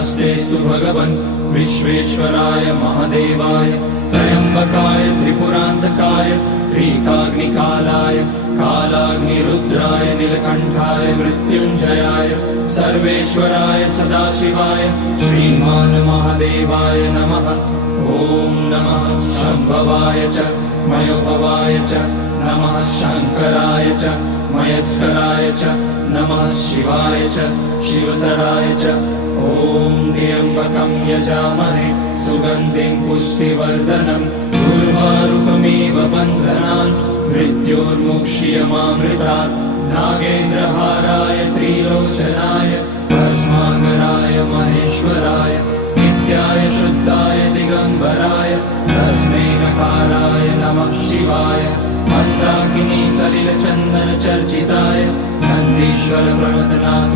नमस्तेस्तु भगवन् विश्वेश्वराय महादेवाय त्र्यम्बकाय त्रिपुरान्तकाय त्रिकाग्निकालाय कालाग्निरुद्राय नीलकण्ठाय मृत्युञ्जयाय सर्वेश्वराय सदाशिवाय श्रीमान् महादेवाय नमः। ॐ नमः शम्भवाय च मयोभवाय च नमः शङ्कराय च मयस्कराय च नमः शिवाय च शिवतराय च। ॐ त्र्यम्बकं यजामहे सुगन्धिं पुष्टिवर्धनम् उर्वारुकमिव बन्धनान् मृत्योर्मुक्ष्यमामृतात्। नागेन्द्रहाराय त्रिलोचनाय भस्माकराय महेश्वराय नित्याय शुद्धाय दिगम्बराय तस्मै नकाराय नमः शिवाय। मन्दाकिनी सलिलचन्दन चर्चिताय नन्दीश्वर प्रमथनाथ